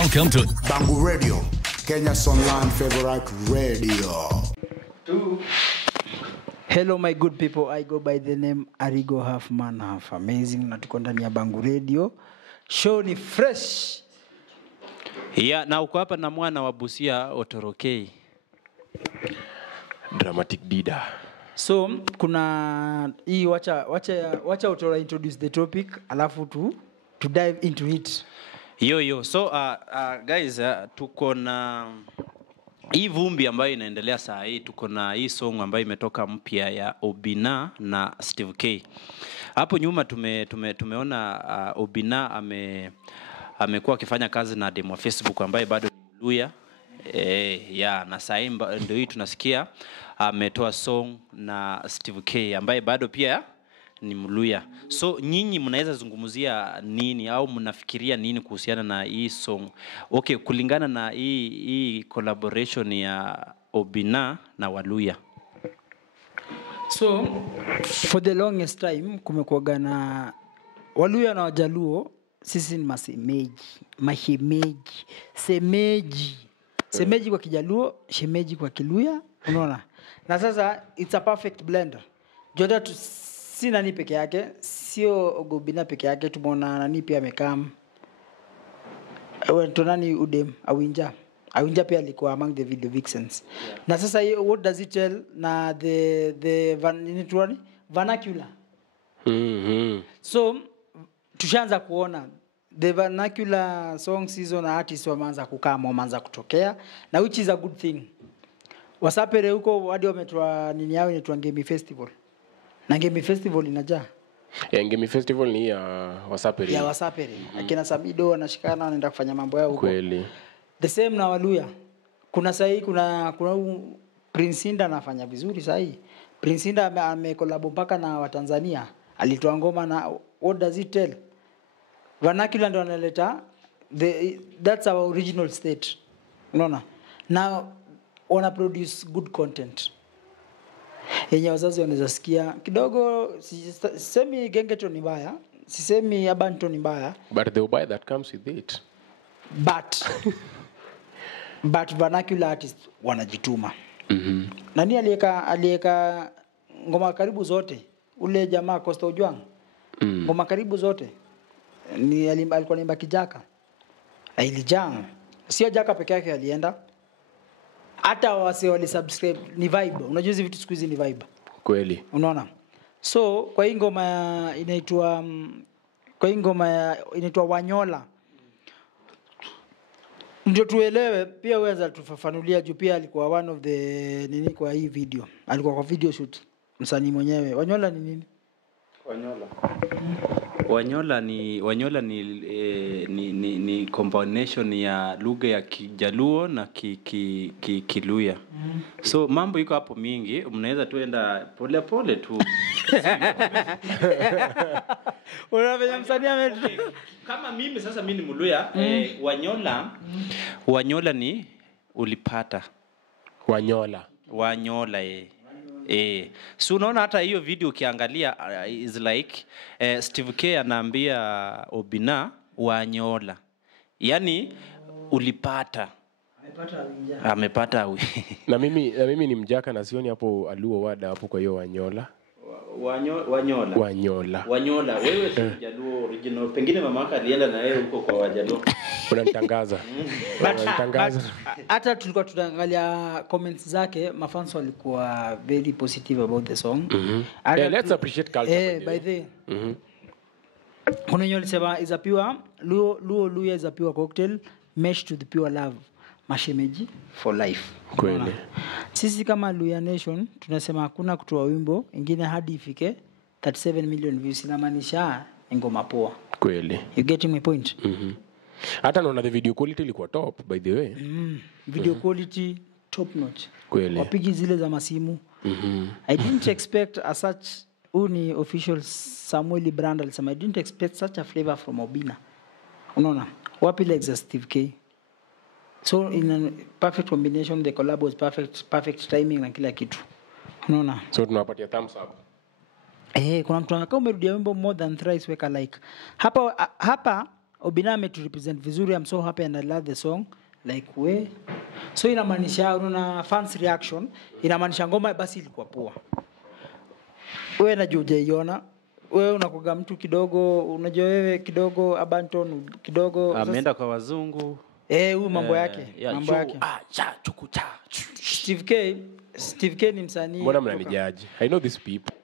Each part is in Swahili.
Welcome to Bangu Radio, Kenya's online favorite radio. Hello my good people, I go by the name Arigo Half Man Half Amazing na tuko ndani ya Bangu Radio. Show ni fresh. Yeah, na uko hapa na mwana wa Busia Otorokei. Dramatic Dida. So kuna hii wacha Otora introduce the topic alafu to dive into it. Yo. So guys, tuko na hii vumbi ambayo inaendelea saa hii. Tuko na hii song ambayo imetoka mpya ya Obina na Steve K. Hapo nyuma tumeona Obina amekuwa akifanya kazi na demo Facebook ambaye bado ni Luya. Na saa hii ndio hii tunasikia ametoa song na Steve K ambaye bado pia ni Mluya. So nyinyi mnaweza zungumzia nini au mnafikiria nini kuhusiana na hii song? Okay, kulingana na hii collaboration ya Obina na Waluya. So for the longest time kumekuwa na Waluya na Wajaluo, sisi ni mashemeji. Semeji kwa Kijaluo, shemeji kwa Kiluya, unaona? Na sasa it's a perfect blender. Joda si nani peke yake, sio Obina peke yake, tumeona nani pia amekam. Nani Udem, Awinja pia alikuwa among the video vixens. Na sasa what does it tell na the vernacular? So tushaanza kuona the vernacular song season artists wameanza wameanza kutokea, na which is a good thing. Wasapere huko hadi wametoa nini yao inaitwa Ngemi Festival. Na Ngemi Festival inajaa. Ngemi Festival ni ya Wasapere. Ya Wasapere. Akina Sabido wanashikana wanaenda kufanya mambo yao huko. Kweli. The same na Waluya. Kuna sahi kuna Prince Inda anafanya vizuri sahi. Prince Inda amekolabo mpaka na Watanzania. Alitoa ngoma na what does it tell? Vernacular ndio analeta that's our original state. Unaona? Now wana produce good content. Yenye wazazi wanaweza sikia kidogo. Sisemi gengeton ni mbaya, sisemi abanton ni mbaya, but the buy that comes with it. But vernacular artists wanajituma. Nani alieka ngoma karibu zote? Ule jamaa Costa Ojwang. Ngoma karibu zote ni alikuwa naimba Kijaka. Ailijang. Sio Jaka peke yake alienda. Hata wase wali subscribe ni vibe. Unajua hizi vitu siku hizi ni vibe. Kweli. Unaona? So kwa hii ngoma inaitwa Wanyola. Ndio tuelewe pia weza tufafanulia juu pia alikuwa one of the nini kwa hii video. Alikuwa kwa video shoot. Msanii mwenyewe. Wanyola ni nini? Wanyola ni combination ya lugha ya Kijaluo na Kiluya. So mambo iko hapo mingi, mnaweza tuenda pole pole tu. Unafanya msanii Okay. Kama mimi sasa mimi ni Mluya, Wanyola ni ulipata. Wanyola So unaona hata hiyo video ukiangalia is like Steve K anaambia Obina Wanyola. Yaani ulipata. Amepata. Na mimi ni Mjaka na sioni hapo Aluo wada hapo kwa hiyo Wanyola. Wanyola. Wewe si Jaluo original. Pengine mama yako alienda na yeye huko kwa Wajaluo. Unanitangaza. Hata tulikuwa tunaangalia comments zake, mafans walikuwa very positive about the song. Let's appreciate culture. By the kuna nyoli sema is a pure Luya is a pure cocktail meshed to the pure love. Mashemeji for life. Kweli. Sisi kama Luya Nation tunasema hakuna kutoa wimbo ingine hadi ifike 37 million views, inamaanisha ngoma poa. Kweli. You getting my point? Hata naona the video quality ilikuwa top by the way. Video quality top notch. Kweli. Wapigi zile za masimu. I didn't expect as such uni official Samuel Brand alisema I didn't expect such a flavor from Obina. Unaona? Wapi like Steve K. So in a perfect combination, the collab was perfect timing na kila kitu. Unaona? So tunawapatia thumbs up. Kuna mtu anakaa umerudia wimbo more than thrice weka like. Hapa Obina ameturepresent vizuri. I'm so happy and I love the song like we. So inamaanisha una fans reaction, inamaanisha ngoma basi ilikuwa poa. Wewe najua hujaiona. Wewe unakuga mtu kidogo, unajua wewe kidogo Abanton kidogo ameenda kwa wazungu. Huyu mambo yake, mambo yake. Cha chuku cha. Steve K ni msanii. Mbona mnanijaji? I know these people.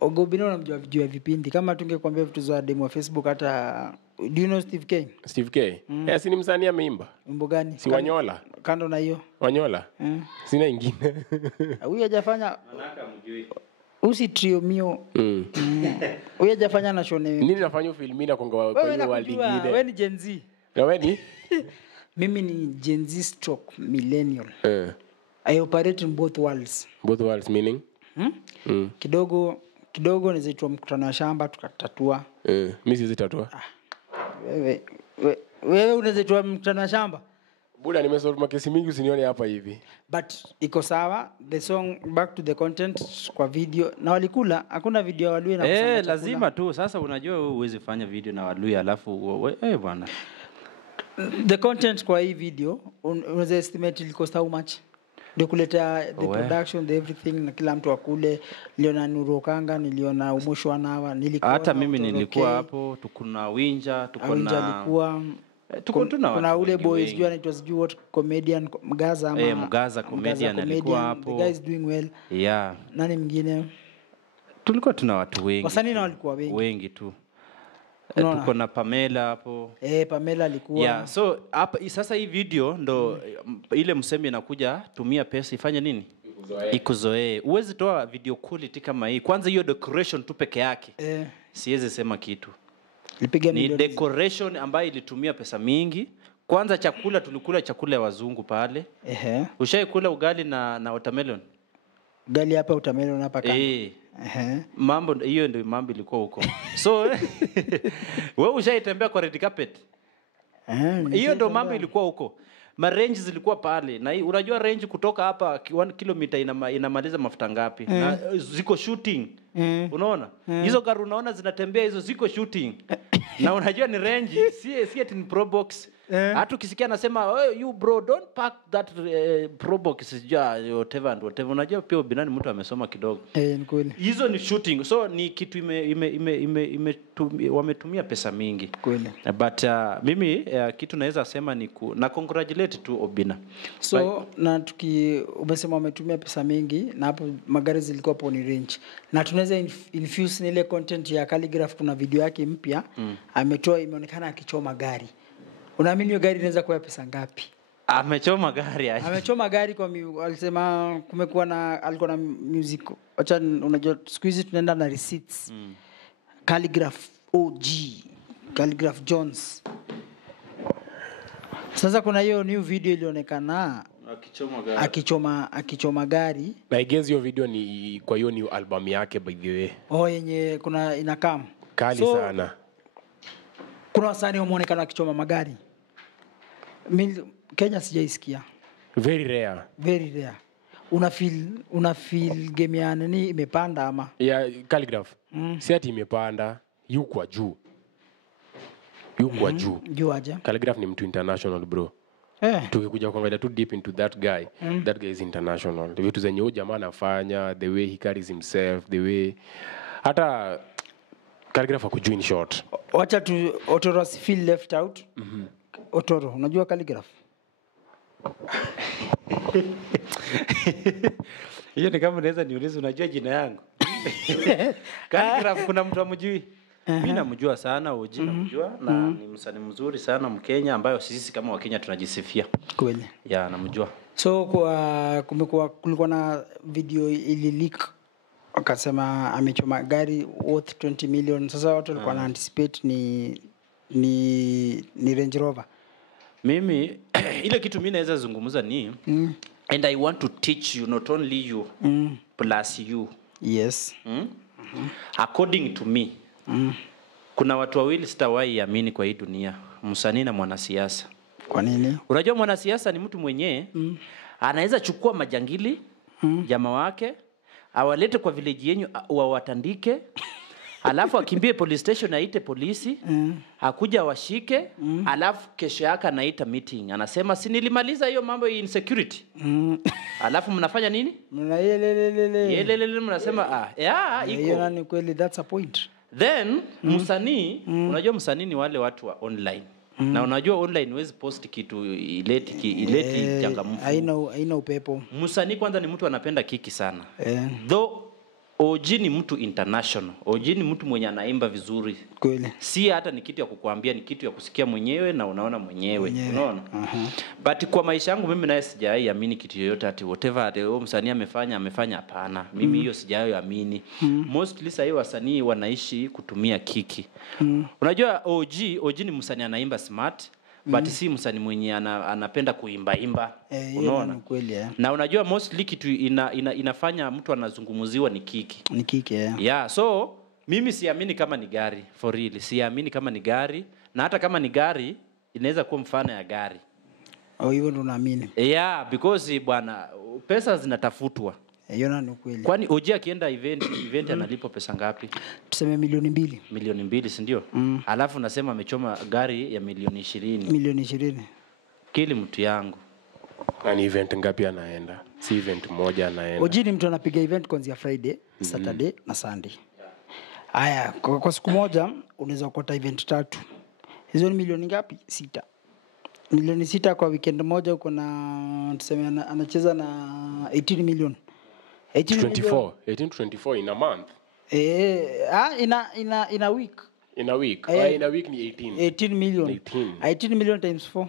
Ogobina unamjua video ya vipindi. Kama tungekwambia vitu za demo wa Facebook hata do you know Steve K? Steve K? Yes, ni msanii ameimba. Wimbo gani? Si Wanyola. Kando na hiyo. Wanyola? Sina ingine. Huyu hajafanya usi trio mio. Huyu hajafanya na shone. Nini nafanya filmina kwa hiyo world ingine? Wewe ni Gen Z. Na wewe ni? Mimi ni Gen Z stroke millennial. I operate in both worlds. Both worlds meaning? Kidogo nizaitwa mkutano wa shamba tukatatua. Mimi siwezi tatua. Wewe unazaitwa mkutano wa shamba? Buda nimesolve makesi mingi usinione hapa hivi. But iko sawa. The song back to the content kwa video. Na walikula hakuna video ya Waluya na kusema lazima tu. Sasa unajua wewe huwezi fanya video na Waluya alafu bwana. The content kwa hii video unaweza estimate it cost how much? Ndio kuleta the production, the everything na kila mtu akule. Niliona Nurokanga, niliona Umoshwa hawa, nilikuwa hata mimi nilikuwa hapo. Tukuna Winja, alikuwa kuna ule boy sijui anaitwa sijui what comedian Mgaza ama Mgaza comedian alikuwa hapo. The guy is doing well. Yeah. Nani mwingine? Tulikuwa tuna watu wengi. Wasanii na walikuwa wengi tu. Tuko na Pamela hapo. Pamela alikuwa. Yeah, so hapa sasa hii video ndo ile msemi inakuja, tumia pesa ifanye nini? Ikuzoee. Uwezi toa video quality kama hii. Kwanza hiyo decoration tu peke yake. Siwezi sema kitu. Ni decoration ambayo ilitumia pesa mingi. Kwanza chakula tulikula chakula ya wazungu pale. Ushaikula ugali na watermelon? Ugali hapa watermelon hapa kama. Mambo hiyo ndio mambo ilikuwa huko. So wewe ushaitembea kwa red carpet? Hiyo ndio mambo ilikuwa huko. Ma range zilikuwa pale na unajua range kutoka hapa 1 kilomita inamaliza mafuta ngapi? Na ziko shooting. Unaona? Hizo gari unaona zinatembea hizo ziko shooting. Na unajua ni range si ati ni pro box. Hata ukisikia anasema you bro don't park that pro box whatever and whatever. Unajua pia binani mtu amesoma kidogo. Ni kweli. Hizo ni shooting. So ni kitu wametumia pesa mingi. Kweli. But mimi kitu naweza sema ni na congratulate tu Obina. So na umesema wametumia pesa mingi na hapo magari zilikuwa hapo ni range. Na tunaweza infuse ile content ya Calligraph. Kuna video yake mpya ametoa, imeonekana akichoma gari. Unaamini hiyo gari inaweza kuwa pesa ngapi? Amechoma gari aje. Amechoma gari kwa alisema alikuwa na music. Acha unajua siku hizi tunaenda na receipts. Calligraph OG, Calligraph Jones. Sasa kuna hiyo new video ilionekana akichoma gari. Na I guess hiyo video ni kwa hiyo new album yake by the way. Yenye kuna inakam kali sana. Kuna wasanii wameonekana akichoma magari. Kenya sijaisikia. Very rare. Very rare. Una feel game ya nini imepanda ama? Yeah, Calligraph. Si ati imepanda, yuko juu. Juu aje? Calligraph ni mtu international bro. Tukikuja kuangalia tu deep into that guy, that guy is international. The vitu zenye huyo jamaa anafanya, the way he carries himself, the way hata Calligraph akujua in short. Wacha tu Otoro feel left out. Otoro, unajua Calligraph? Hiyo ni kama unaweza niulize unajua jina yangu. Calligraph kuna mtu amjui? Mimi namjua sana, Oji namjua na ni msanii mzuri sana Mkenya ambayo sisi kama Wakenya tunajisifia. Kweli. Yeah, namjua. So kulikuwa na video leak akasema amechoma gari worth 20 million. Sasa watu walikuwa na anticipate ni Range Rover. Mimi ile kitu mimi naweza zungumza ni and I want to teach you, not only you plus you. Yes. According to me kuna watu wawili sitawahi amini kwa hii dunia, msanii na mwanasiasa. Kwa nini? Unajua mwanasiasa ni mtu mwenyewe anaweza chukua majangili jamaa wake awalete kwa village yenu wawatandike alafu akimbie police station aite polisi, akuja washike, alafu kesho yake anaita meeting. Anasema si nilimaliza hiyo mambo ya insecurity. Alafu mnafanya nini? Yelelele mnasema iko. Hiyo ni kweli, that's a point. Then msanii, unajua msanii ni wale watu wa online. Na unajua online huwezi post kitu ileti changamfu. Haina upepo. Msanii kwanza ni mtu anapenda kiki sana. Though OG ni mtu international. OG ni mtu mwenye anaimba vizuri. Kweli. Si hata ni kitu ya kukuambia, ni kitu ya kusikia mwenyewe na unaona mwenyewe. Unaona? But kwa maisha yangu mimi naye sijaiamini kitu yoyote ati whatever msanii amefanya hapana. Mimi hiyo sijaiamini. Mostly sasa wasanii wanaishi kutumia kiki. Unajua OG ni msanii anaimba smart. But si msanii mwenye anapenda kuimba. Unaona? Na unajua mostly kitu inafanya mtu anazungumziwa ni kiki. Ni kiki, yeah. So mimi siamini kama ni gari, for real. Siamini kama ni gari, na hata kama ni gari inaweza kuwa mfano ya gari. Hivyo ndo naamini. Yeah, because bwana pesa zinatafutwa. Hiyo ni kweli. Kwani OG akienda event analipo pesa ngapi? Tuseme milioni 2. Milioni 2, si ndio? Alafu nasema amechoma gari ya milioni 20. Milioni 20. Kili mtu yangu. Ni event ngapi anaenda? Si event moja anaenda. OG ni mtu anapiga event kuanzia Friday, Saturday na Sunday. Haya, kwa siku moja unaweza kupata event 3. Hizo ni milioni ngapi? 6. Milioni 6 kwa weekend moja uko na tuseme anacheza na 18 million. 18 to 24 in a month. In a week. In a week. In a week ni 18 million. 18 million times 4.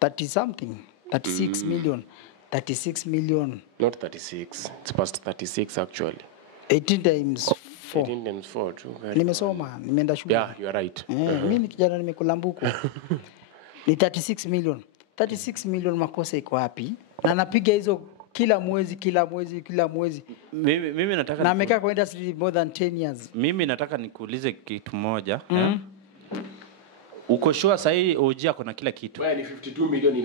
30 something. 36 million. 36 million. Not 36. It's past 36 actually. 18 times 4. 18 times 4 too. Nimesoma, nimeenda shule. Yeah, you are right. Mimi ni kijana nimekula mbuku. Ni 36 million. 36 million makosa iko wapi? Na napiga hizo kila mwezi. Mimi nataka na amekaa kwa industry more than 10 years. Mimi nataka nikuulize kitu moja. Uko sure sahi OG ako na kila kitu? Ni 52 million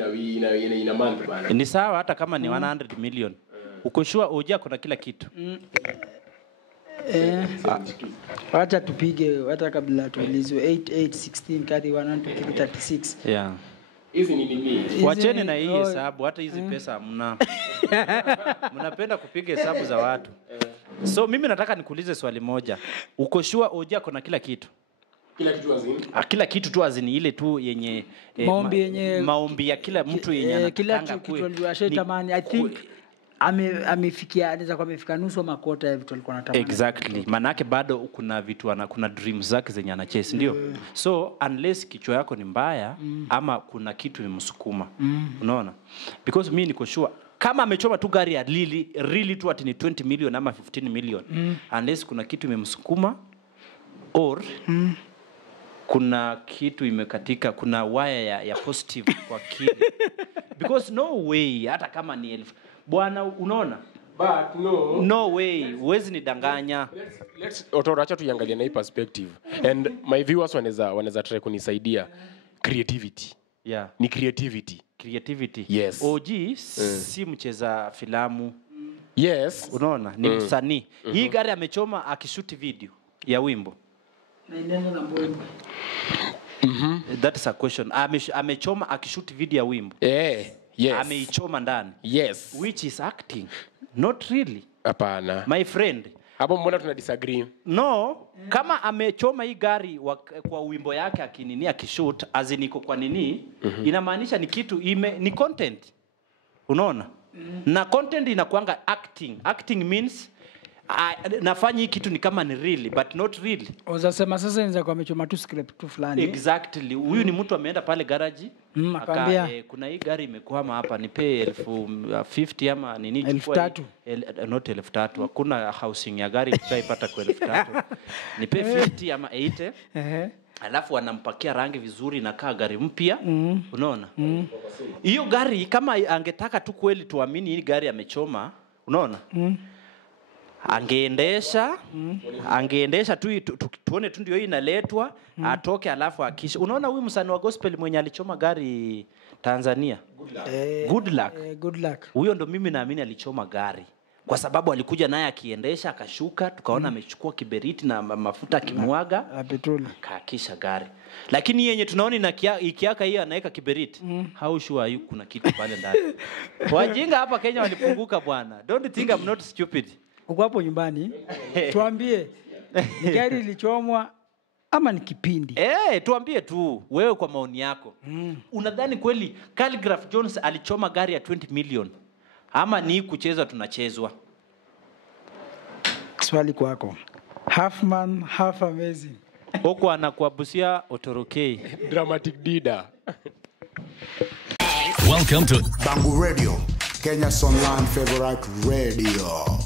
in a month bana. Ni sawa hata kama ni 100 million. Uko sure OG ako na kila kitu? Wacha tupige hata kabla tuulizwe 8816 kadi 12336. Yeah. Hizi ni nini? Wacheni na hii hesabu, hata hizi pesa hamna. Mnapenda kupiga hesabu za watu. So mimi nataka nikuulize swali moja. Uko sure OG ako na kila kitu? Kila kitu azini? Kila kitu tu azini, ile tu yenye maombi ya kila mtu yenye anataka kitu aliwashatamani. I think amefikia, anaweza kwa amefika nusu makota ya vitu alikuwa anatamani. Exactly. Manake bado kuna vitu kuna dreams zake zenye anachase, ndio? So unless kichwa yako ni mbaya ama kuna kitu imemsukuma. Unaona? Because mimi niko sure kama amechoma tu gari ya really tu ati ni 20 million ama 15 million. Unless kuna kitu imemsukuma or kuna kitu imekatika, kuna wire ya positive kwa kile. Because no way hata kama ni 1000 bwana, unaona? But no way, huwezi nidanganya. Let's acha tuangalie na hii perspective. And my viewers wanaweza try kunisaidia. Creativity. Yeah. Ni creativity. Yes. OG si mcheza filamu. Yes. Unaona? Ni msanii. Hii gari amechoma akishoot video ya wimbo. Na ineno na mbwembe. That's a question. Amechoma akishoot video ya wimbo. Yes. Ameichoma ndani. Yes. Which is acting. Not really. Hapana. My friend. Hapo mbona tuna disagree? No, kama amechoma hii gari kwa wimbo yake akinini akishoot aziniko kwa nini, inamaanisha ni kitu ni content. Unaona? Na content inakuanga acting. Acting means nafanya hii kitu ni kama ni really but not really. Unasema sasa inaweza kwa amechoma tu script tu fulani. Exactly. Huyu ni mtu ameenda pale garage akaambia kuna hii gari imekwama hapa, nipe 1050 ama nini, 3000. Not 3000. Hakuna housing ya gari utaipata kwa 3000. Nipe 50 ama 80. Alafu anampakia rangi vizuri na kaa gari mpya. Unaona? Hiyo gari kama angetaka tu kweli tuamini hii gari amechoma, unaona? Angeendesha tu tuone tu ndio hii inaletwa, atoke alafu akisha. Unaona huyu msanii wa gospel mwenye alichoma gari Tanzania? Good luck. Good luck. Huyo ndo mimi naamini alichoma gari. kwa sababu alikuja naye akiendesha akashuka, tukaona amechukua kiberiti na mafuta kimwaga na petroli kaakisha gari. Lakini yenye tunaoni na ikiaka hiyo anaweka kiberiti, how sure are you kuna kitu pale ndani? Wajinga hapa Kenya walipunguka bwana. Don't think I'm not stupid. uko hapo nyumbani tuambie gari ilichomwa ama ni kipindi? Tuambie tu wewe kwa maoni yako. Unadhani kweli Khaligraph Jones alichoma gari ya 20 million ama ni kucheza tunachezwa? Swali kwako. Half man, half amazing. Huko anakuabusia Otorokei. Dramatic Dida. Welcome to Bangu Radio, Kenya's online favorite radio.